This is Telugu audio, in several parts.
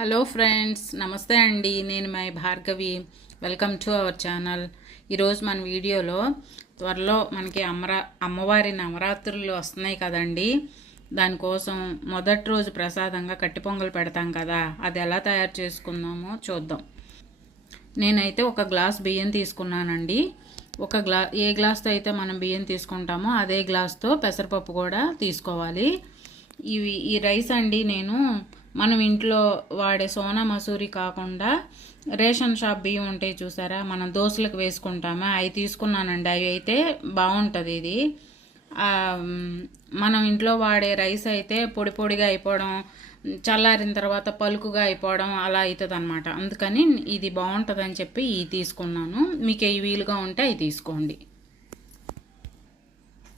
హలో ఫ్రెండ్స్, నమస్తే అండి. నేను my Bhargavi. Welcome to our channel. ఈరోజు మన వీడియోలో త్వరలో మనకి అమ్మవారి నవరాత్రులు వస్తున్నాయి కదండి. దానికోసం మొదటి రోజు ప్రసాదంగా కట్టి పొంగల్ పెడతాం కదా, అది ఎలా తయారు చేసుకుందామో చూద్దాం. నేనైతే ఒక గ్లాస్ బియ్యం తీసుకున్నానండి. ఏ గ్లాస్తో అయితే మనం బియ్యం తీసుకుంటామో అదే గ్లాస్తో పెసరపప్పు కూడా తీసుకోవాలి. ఈ రైస్ అండి నేను మనం ఇంట్లో వాడే సోనా మసూరి కాకుండా రేషన్ షాప్ బియ్యం ఉంటాయి చూసారా, మనం దోశలకు వేసుకుంటామా, అవి తీసుకున్నానండి. అవి అయితే బాగుంటుంది. ఇది మనం ఇంట్లో వాడే రైస్ అయితే పొడి పొడిగా అయిపోవడం, చల్లారిన తర్వాత పలుకుగా అయిపోవడం అలా అవుతుంది అనమాట. అందుకని ఇది బాగుంటుందని చెప్పి ఇవి తీసుకున్నాను. మీకు ఏ వీలుగా ఉంటే అవి తీసుకోండి.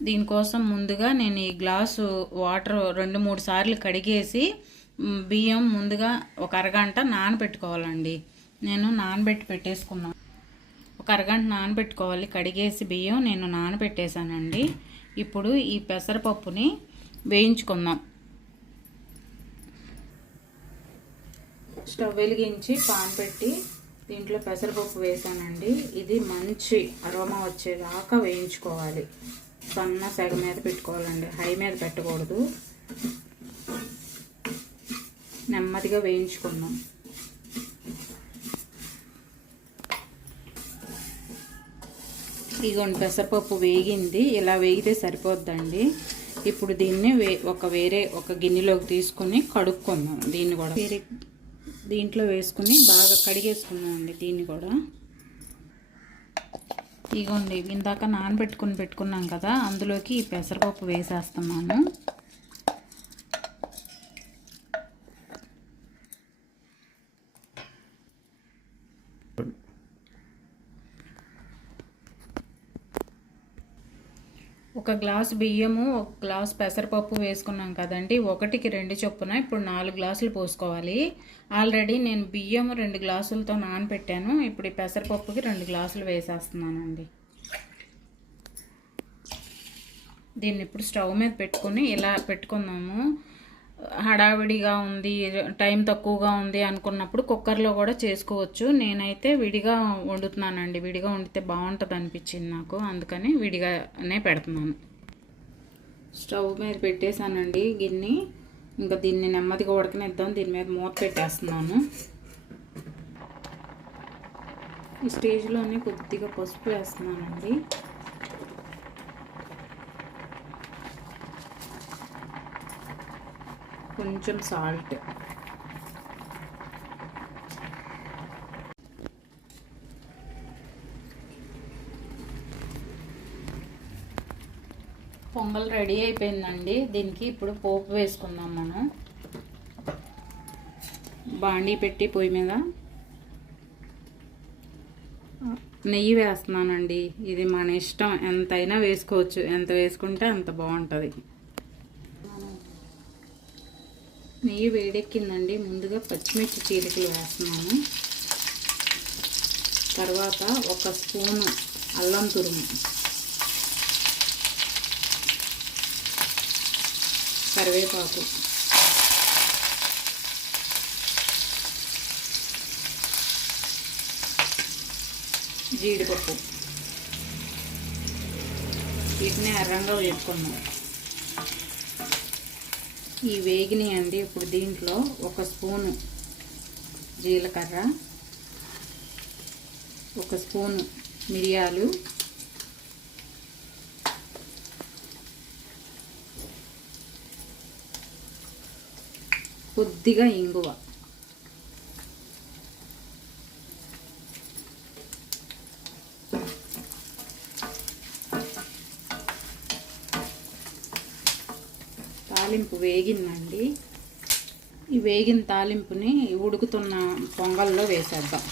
దీనికోసం ముందుగా నేను ఈ గ్లాసు వాటర్ 2-3 సార్లు కడిగేసి బియ్యం ముందుగా ఒక అరగంట నానబెట్టుకోవాలండి. నేను నానబెట్టి పెట్టేసుకున్నాను. ఒక అరగంట నానబెట్టుకోవాలి. కడిగేసి బియ్యం నేను నానబెట్టేశానండి. ఇప్పుడు ఈ పెసరపప్పుని వేయించుకుందాం. స్టవ్ వెలిగించి పాన్ పెట్టి దీంట్లో పెసరపప్పు వేసానండి. ఇది మంచి అరోమా వచ్చేదాకా వేయించుకోవాలి. సన్న సెగ మీద పెట్టుకోవాలండి, హై మీద పెట్టకూడదు. నెమ్మదిగా వేయించుకుందాం. ఇగోండి పెసరపప్పు వేగింది. ఇలా వేగితే సరిపోద్దండి. ఇప్పుడు దీన్ని ఒక గిన్నెలోకి తీసుకుని కడుక్కుందాం. దీన్ని కూడా దీంట్లో వేసుకుని బాగా కడిగేసుకుందాం అండి. దీన్ని కూడా ఇగోండి ఇందాక పెట్టుకున్నాం కదా, అందులోకి ఈ పెసరపప్పు వేసేస్తున్నాను. ఒక గ్లాసు బియ్యము, ఒక గ్లాసు పెసరపప్పు వేసుకున్నాం కదండి. 1కి 2 చొప్పున ఇప్పుడు 4 గ్లాసులు పోసుకోవాలి. ఆల్రెడీ నేను బియ్యం 2 గ్లాసులతో నానబెట్టాను. ఇప్పుడు ఈ పెసరపప్పుకి 2 గ్లాసులు వేసేస్తున్నానండి. దీన్ని ఇప్పుడు స్టవ్ మీద పెట్టుకుని ఇలా పెట్టుకుందాము. హడావిడిగా ఉంది, టైం తక్కువగా ఉంది అనుకున్నప్పుడు కుక్కర్లో కూడా చేసుకోవచ్చు. నేనైతే విడిగా వండుతున్నానండి. విడిగా వండితే బాగుంటుంది అనిపించింది నాకు, అందుకని విడిగానే పెడుతున్నాను. స్టవ్ మీద పెట్టేశానండి గిన్నె. ఇంకా దీన్ని నెమ్మదిగా ఉడకనిద్దాం. దీని మీద మూత పెట్టేస్తున్నాను. ఈ స్టేజ్లోనే కొద్దిగా పసుపు వేస్తున్నానండి. కొంచెం సాల్ట్. పొంగల్ రెడీ అయిపోయిందండి. దీనికి ఇప్పుడు పోపు వేసుకుందాం. మనం బాండీ పెట్టి పొయ్యి మీద నెయ్యి వేస్తున్నానండి. ఇది మన ఇష్టం, ఎంతైనా వేసుకోవచ్చు. ఎంత వేసుకుంటే అంత బాగుంటుంది. నెయ్యి వేడెక్కిందండి. ముందుగా పచ్చిమిర్చి చీలికలు వేస్తున్నాను. తర్వాత 1 స్పూను అల్లం తురుము, కరివేపాకు, జీడిపప్పు, వీటిని ఎర్రంగా వేసుకున్నాం. ఈ వేగినాయి అండి. ఇప్పుడు దీంట్లో 1 స్పూను జీలకర్ర, 1 స్పూను మిరియాలు, కొద్దిగా ఇంగువ, తాలింపు వేగిందండి. ఈ వేగిన తాలింపుని ఉడుకుతున్న పొంగల్లో వేసేద్దాం.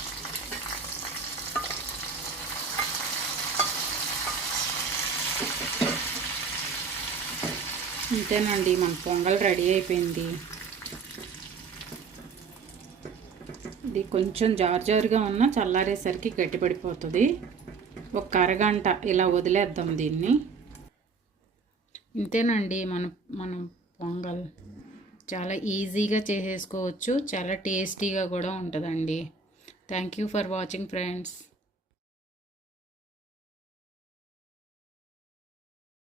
అంతేనండి, మన పొంగల్ రెడీ అయిపోయింది. ఇది కొంచెం జారుగా ఉన్నా చల్లారేసరికి గట్టిపడిపోతుంది. ఒక అరగంట ఇలా వదిలేద్దాం దీన్ని. ఇంతేనండి మనం పొంగల్. చాలా ఈజీగా చేసేసుకోవచ్చు, చాలా టేస్టీగా కూడా ఉంటుందండి. Thank you for watching friends.